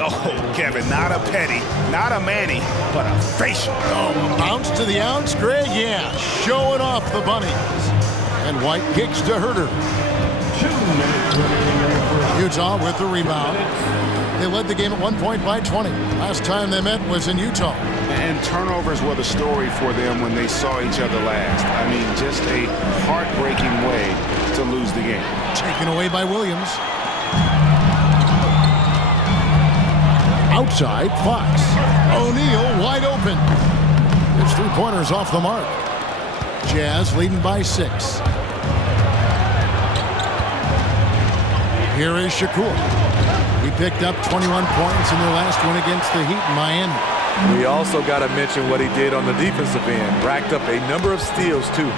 Oh, Kevin, not a petty, not a Manny, but a facial. Oh, a bounce to the ounce, Greg? Yeah, showing off the bunnies. And White kicks to Herter. Utah with the rebound. They led the game at 1 point by 20. Last time they met was in Utah. And turnovers were the story for them when they saw each other last. I mean, just a heartbreaking way to lose the game. Taken away by Williams. Outside, Fox. O'Neal wide open. His three-pointers off the mark. Jazz leading by 6. Here is Shakur. He picked up 21 points in their last win against the Heat in Miami. We also got to mention what he did on the defensive end. Racked up a number of steals, too.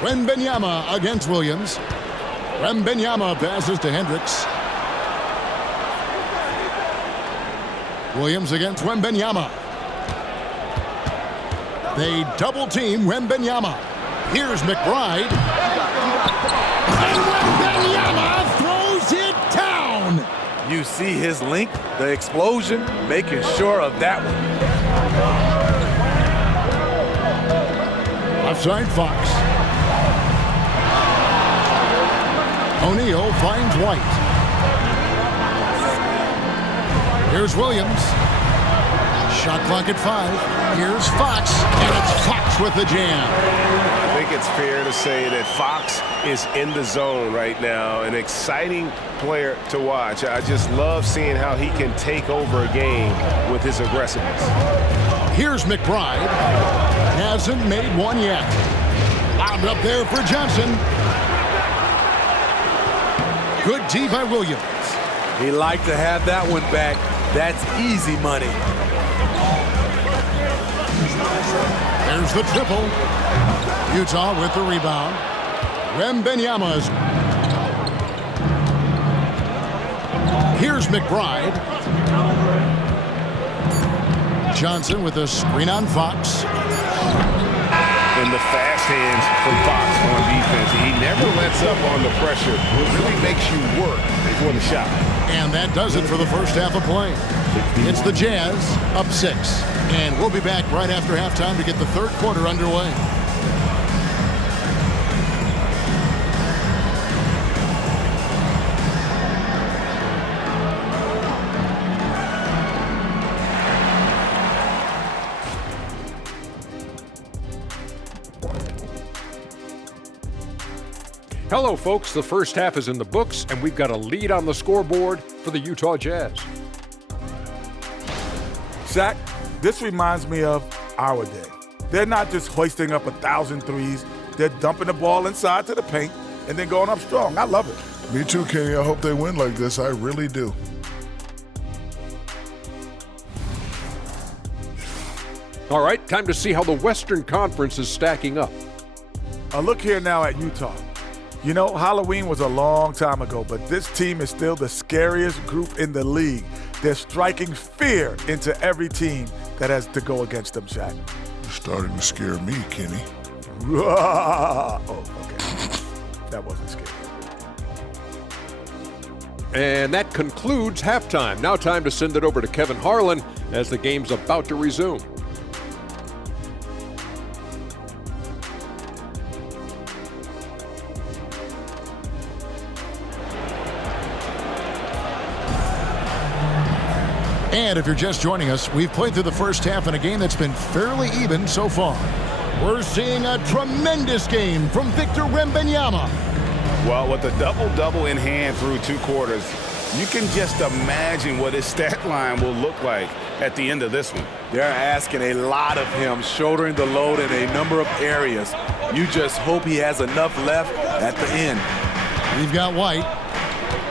Wembanyama against Williams. Wembanyama passes to Hendricks. Williams against Wembanyama. They double-team Wembanyama. Here's McBride. And Wembanyama throws it down. You see his length, the explosion, making sure of that one. Offside Fox. O'Neal finds White. Here's Williams. Shot clock at 5. Here's Fox, and it's Fox with the jam. I think it's fair to say that Fox is in the zone right now. An exciting player to watch. I just love seeing how he can take over a game with his aggressiveness. Here's McBride. Hasn't made one yet. Lobbed up there for Johnson. Good D by Williams. He liked to have that one back. That's easy money. There's the triple. Utah with the rebound. Wembanyama's. Here's McBride. Johnson with a screen on Fox. And the fast hands from Fox on defense. He never lets up on the pressure. Really makes you work for the shot. And that does it for the first half of play. It's the Jazz up 6. And we'll be back right after halftime to get the third quarter underway. Hello, folks. The first half is in the books, and we've got a lead on the scoreboard for the Utah Jazz. Shaq, this reminds me of our day. They're not just hoisting up 1,000 threes. They're dumping the ball inside to the paint and then going up strong. I love it. Me too, Kenny. I hope they win like this. I really do. All right, time to see how the Western Conference is stacking up. Look here now at Utah. You know, Halloween was a long time ago, but this team is still the scariest group in the league. They're striking fear into every team that has to go against them, Shaq. You're starting to scare me, Kenny. Oh, okay. That wasn't scary. And that concludes halftime. Now time to send it over to Kevin Harlan as the game's about to resume. And if you're just joining us, we've played through the first half in a game that's been fairly even so far. We're seeing a tremendous game from Victor Wembanyama. Well, with a double-double in hand through 2 quarters, you can just imagine what his stat line will look like at the end of this one. They're asking a lot of him, shouldering the load in a number of areas. You just hope he has enough left at the end. We've got White.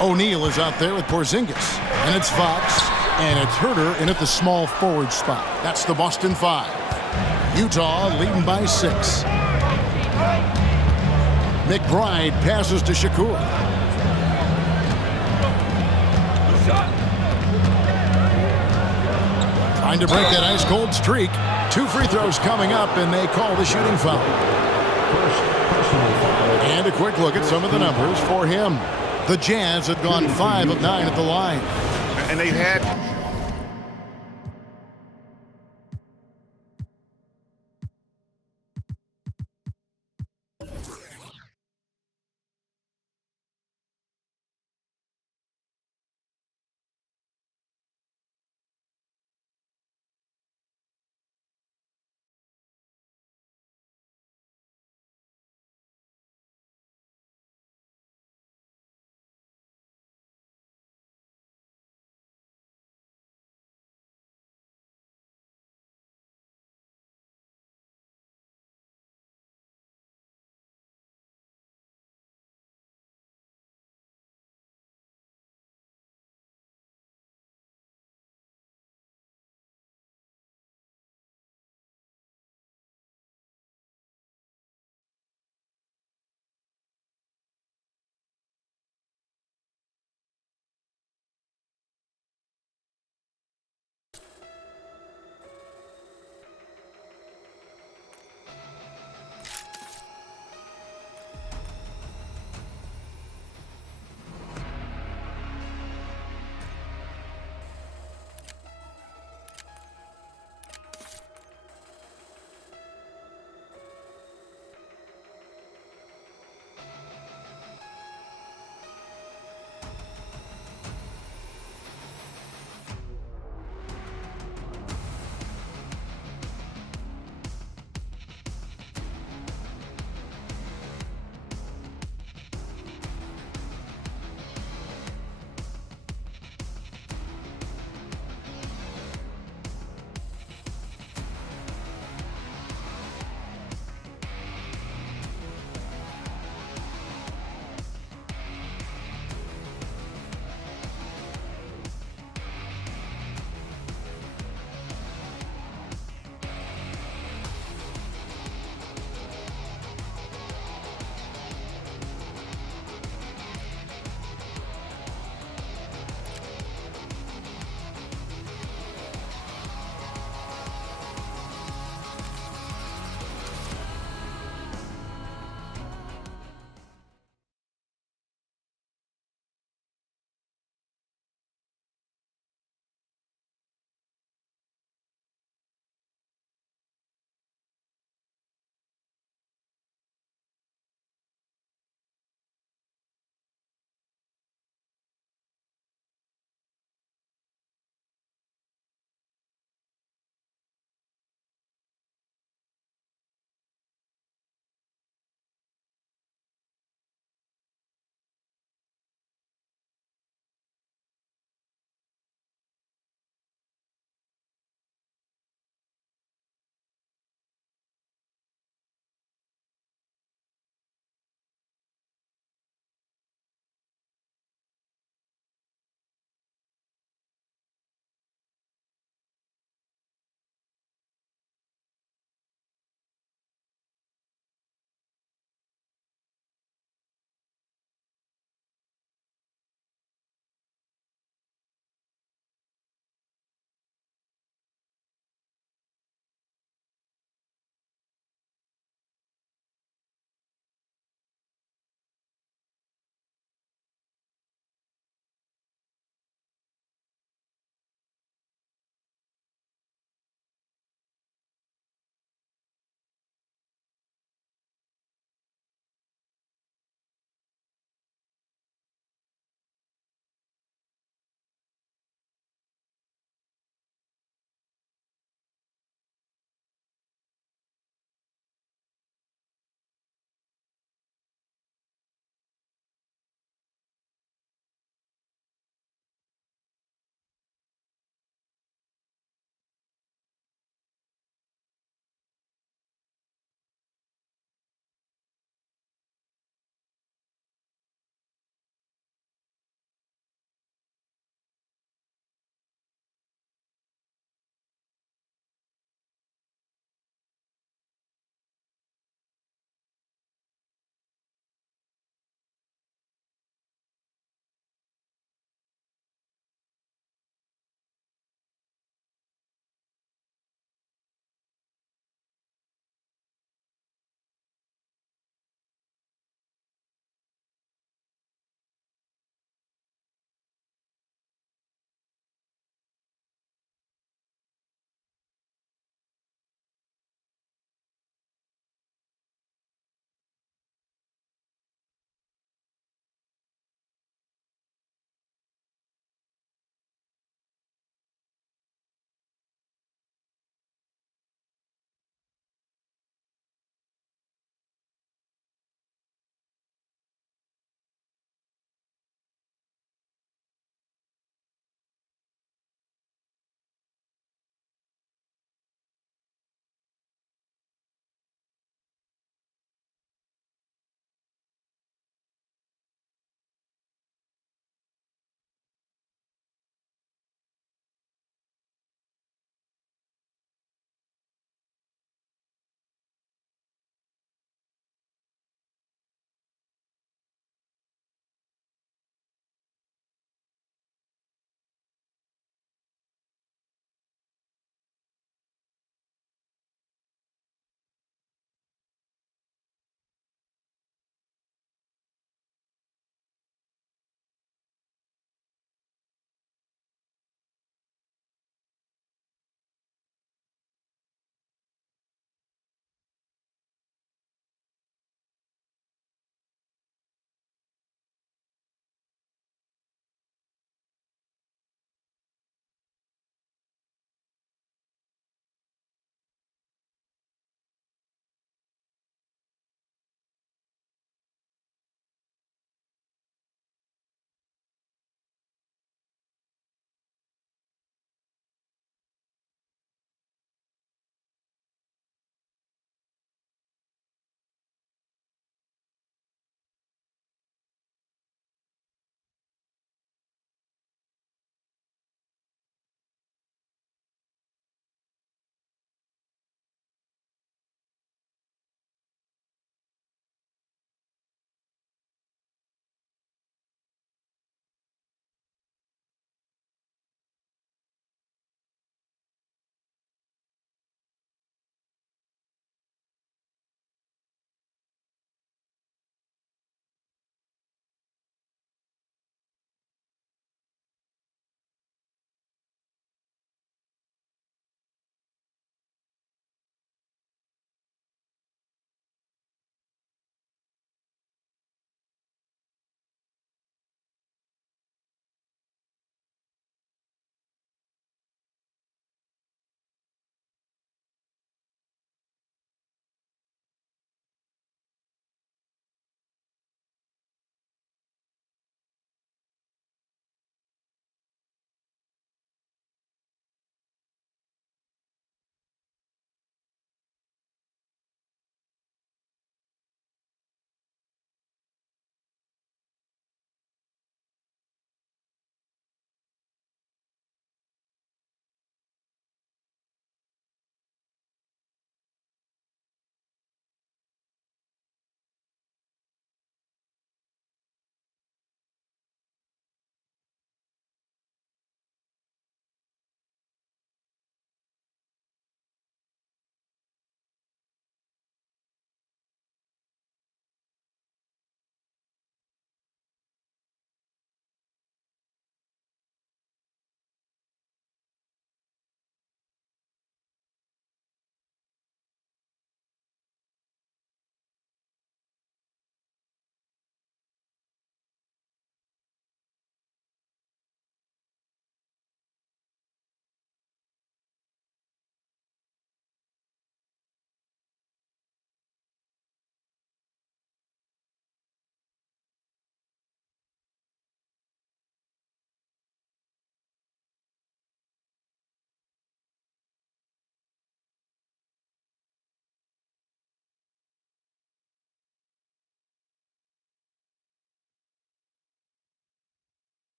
O'Neal is out there with Porzingis. And it's Fox. And it's Herter in at the small forward spot. That's the Boston 5. Utah leading by 6. McBride passes to Shakur. Trying to break that ice-cold streak. 2 free throws coming up, and they call the shooting foul. And a quick look at some of the numbers for him. The Jazz have gone 5 of 9 at the line. And they've had